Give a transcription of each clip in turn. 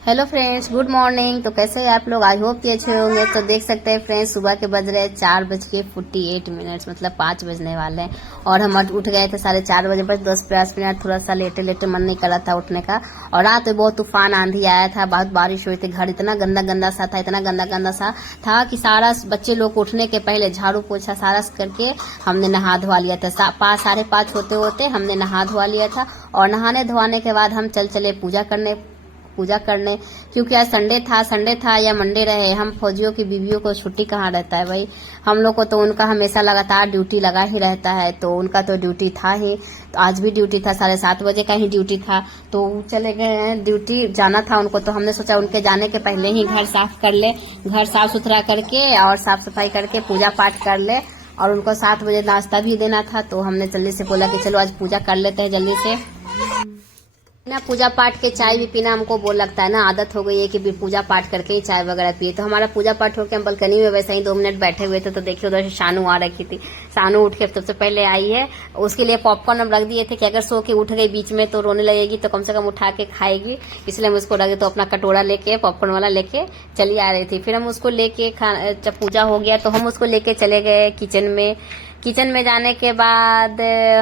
Hello friends, good morning. तो कैसे हैं आप लोग? आई होप कि अच्छे होंगे। तो देख सकते हैं फ्रेंड्स, सुबह के बज रहे हैं 4:48, मतलब 5 बजने वाले हैं। और हम उठ गए थे 4:30 बजे, बस 10-50 मिनट थोड़ा सा लेटे लेटे मन नहीं कर रहा था उठने का। और रात में बहुत तूफान आंधी आया था, बहुत बारिश हुई थी। घर इतना गंदा गंदा सा था, इतना गंदा गंदा सा था कि सारा बच्चे लोग उठने के पहले झाड़ू पोछा सारा करके हमने नहा धोवा लिया था। 5:30 होते होते हमने नहा धोवा लिया था। और नहाने धोवाने के बाद हम चले पूजा करने, क्योंकि आज संडे था या मंडे रहे। हम फौजियों की बीवियों को छुट्टी कहाँ रहता है भाई। हम लोग को तो उनका हमेशा लगातार ड्यूटी लगा ही रहता है, तो उनका तो ड्यूटी था ही। तो आज भी ड्यूटी था, 7:30 बजे का ही ड्यूटी था। तो चले गए हैं, ड्यूटी जाना था उनको। तो हमने सोचा उनके जाने के पहले ही घर साफ कर ले, घर साफ सुथरा करके और साफ सफाई करके पूजा पाठ कर ले। और उनको 7 बजे नाश्ता भी देना था, तो हमने जल्दी से बोला कि चलो आज पूजा कर लेते हैं जल्दी से ना। पूजा पाठ के चाय भी पीना हमको वो लगता है ना, आदत हो गई है कि पूजा पाठ करके ही चाय वगैरह पिए। तो हमारा पूजा पाठ होकर हम बल्कनी में वैसे ही 2 मिनट बैठे हुए थे, तो देखिए उधर से शानू आ रखी थी। शानू उठ के सबसे पहले आई है, उसके लिए पॉपकॉर्न हम रख दिए थे कि अगर सो के उठ गई बीच में तो रोने लगेगी, तो कम से कम उठा के खाएगी, इसलिए हम उसको रख दिए। तो अपना कटोरा लेके पॉपकॉर्न वाला लेके चली आ रही थी। फिर हम उसको लेके जब पूजा हो गया तो हम उसको लेके चले गए किचन में जाने के बाद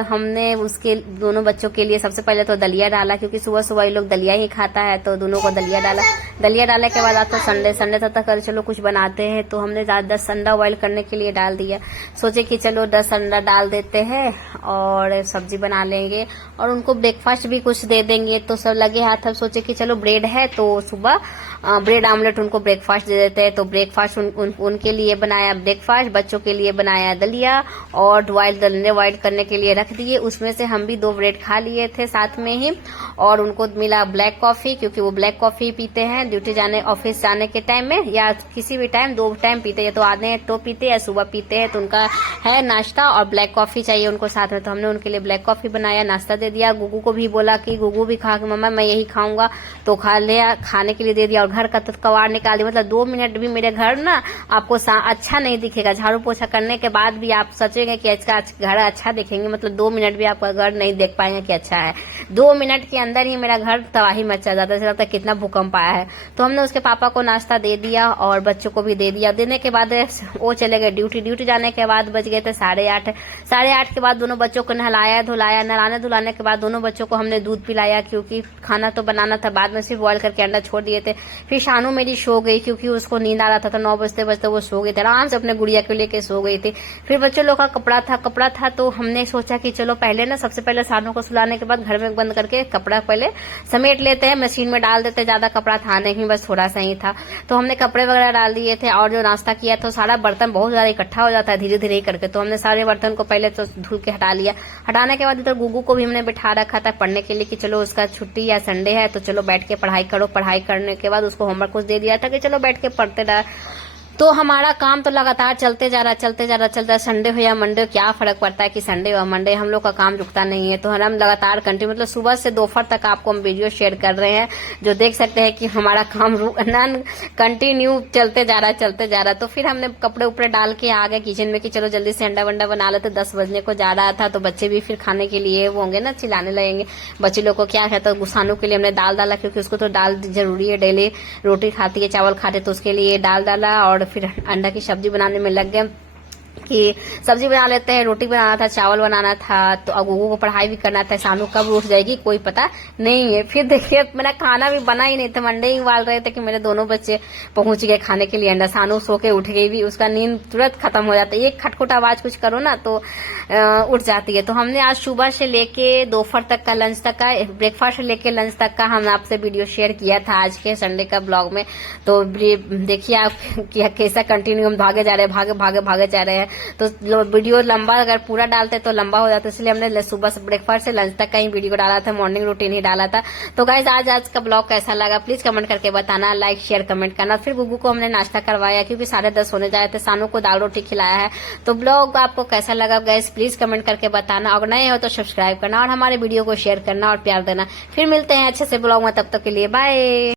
हमने उसके दोनों बच्चों के लिए सबसे पहले तो दलिया डाला, क्योंकि सुबह सुबह ये लोग दलिया ही खाता है, तो दोनों को दलिया डाला। दलिया डालने के बाद आज तो संडे तक कर चलो कुछ बनाते हैं, तो हमने 10 अंडा बॉयल करने के लिए डाल दिया। सोचे कि चलो 10 अंडा डाल देते हैं और सब्जी बना लेंगे और उनको ब्रेकफास्ट भी कुछ दे देंगे। तो सब लगे हाथ, अब सोचे कि चलो ब्रेड है तो सुबह ब्रेड आमलेट उनको ब्रेकफास्ट दे देते हैं। तो ब्रेकफास्ट उनके लिए बनाया ब्रेकफास्ट, बच्चों के लिए बनाया दलिया और बॉयल करने के लिए रख दिए। उसमें से हम भी 2 ब्रेड खा लिए थे साथ में ही। और उनको मिला ब्लैक कॉफी, क्योंकि वो ब्लैक कॉफी पीते हैं ड्यूटी जाने ऑफिस जाने के टाइम में, या किसी भी टाइम 2 टाइम पीते हैं, तो आधे तो पीते हैं या सुबह पीते हैं। तो उनका है नाश्ता और ब्लैक कॉफी चाहिए उनको साथ में। तो हमने उनके लिए ब्लैक कॉफी बनाया, नाश्ता दे दिया। गुगू को भी बोला कि गुगू भी खा, मम्मा मैं यही खाऊंगा, तो खाने के लिए दे दिया। और घर का तो कबाड़ निकाल दिया, मतलब 2 मिनट भी मेरे घर ना आपको अच्छा नहीं दिखेगा। झाड़ू पोछा करने के बाद भी आप सोचेंगे कि इसका घर अच्छा दिखेंगे, मतलब 2 मिनट भी आपका घर नहीं देख पाएंगे कि अच्छा है। 2 मिनट के अंदर ही मेरा घर तबाही मचा जाता है, लगता है कितना भूकंप आया है। तो हमने उसके पापा को नाश्ता दे दिया और बच्चों को भी दे दिया। देने के बाद वो चले गए ड्यूटी जाने के बाद बज गए थे 8:30। 8:30 के बाद दोनों बच्चों को नहलाया धुलाया। नहलाने धुलाने के बाद दोनों बच्चों को हमने दूध पिलाया, क्योंकि खाना तो बनाना था, बाद में सिर्फ बॉयल करके अंडा छोड़ दिए थे। फिर शानू मेरी सो गई, क्योंकि उसको नींद आ रहा था, तो 9 बजते वो सो गई थी, आराम से अपने गुड़िया को लेके सो गई थी। फिर बच्चों लोग का कपड़ा था, तो हमने सोचा कि चलो पहले ना सबसे पहले शानू को सुलाने के बाद घर में बंद करके कपड़ा पहले समेट लेते हैं, मशीन में डाल देते हैं। ज्यादा कपड़ा था नहीं, बस थोड़ा सा ही था। तो हमने कपड़े वगैरह डाल दिए थे और जो नाश्ता किया तो सारा बर्तन बहुत ज्यादा इकट्ठा हो जाता है धीरे धीरे ही करके, तो हमने सारे बर्तन को पहले तो धुल के हटा लिया। हटाने के बाद इधर गुगू को भी हमने बिठा रखा था पढ़ने के लिए कि चलो उसका छुट्टी या संडे है, तो चलो बैठ के पढ़ाई करो। पढ़ाई करने के बाद उसको होमवर्क कुछ दे दिया था कि चलो बैठ के पढ़ते रहा। तो हमारा काम तो लगातार चलते जा रहा। संडे हो या मंडे हो, क्या फर्क पड़ता है कि संडे हो मंडे, हम लोग का काम रुकता नहीं है। तो हम लगातार कंटिन्यू, मतलब सुबह से दोपहर तक आपको हम वीडियो शेयर कर रहे हैं, जो देख सकते हैं कि हमारा काम कंटिन्यू चलते जा रहा। तो फिर हमने कपड़े उपड़े डाल के आ गए किचन में कि चलो जल्दी से अंडा वंडा बना लेते। 10 बजने को जा रहा था, तो बच्चे भी फिर खाने के लिए वो होंगे ना, चिल्लाने लगेंगे। बच्चे लोग को क्या है, तो गुसानू के लिए हमने दाल डाला, क्योंकि उसको तो दाल जरूरी है, डेली रोटी खाती है चावल खाते, तो उसके लिए दाल डाला। और फिर अंडा की सब्जी बनाने में लग गए कि सब्जी बना लेते हैं, रोटी बनाना था, चावल बनाना था, तो अब गुगू को पढ़ाई भी करना था। शानू कब उठ जाएगी कोई पता नहीं है। फिर देखिए मेरा खाना भी बना ही नहीं था, मंडे ही उबाल रहे थे कि मेरे दोनों बच्चे पहुंच गए खाने के लिए। अंडा शानू सो के उठ गई भी, उसका नींद तुरंत खत्म हो जाता है, एक खटखट आवाज कुछ करो ना तो उठ जाती है। तो हमने आज सुबह से लेके दोपहर तक का लंच तक का, ब्रेकफास्ट से लेके लंच तक का हमने आपसे वीडियो शेयर किया था आज के संडे का ब्लॉग में। तो देखिए आप कैसा कंटिन्यू हम भागे जा रहे हैं। तो वीडियो लंबा अगर पूरा डालते तो लंबा हो जाता, इसलिए हमने सुबह से ब्रेकफास्ट से लंच तक का ही वीडियो डाला था, मॉर्निंग रूटीन ही डाला था। तो गाइज आज का ब्लॉग कैसा लगा प्लीज कमेंट करके बताना, लाइक शेयर कमेंट करना। फिर गुगू को हमने नाश्ता करवाया, क्योंकि 10:30 होने जाए थे। शानू को दाल रोटी खिलाया है। तो ब्लॉग आपको कैसा लगा गाइज प्लीज कमेंट करके बताना। अगर नए हो तो सब्सक्राइब करना और हमारे वीडियो को शेयर करना और प्यार देना। फिर मिलते हैं अच्छे से ब्लॉग में, तब तक के लिए बाय।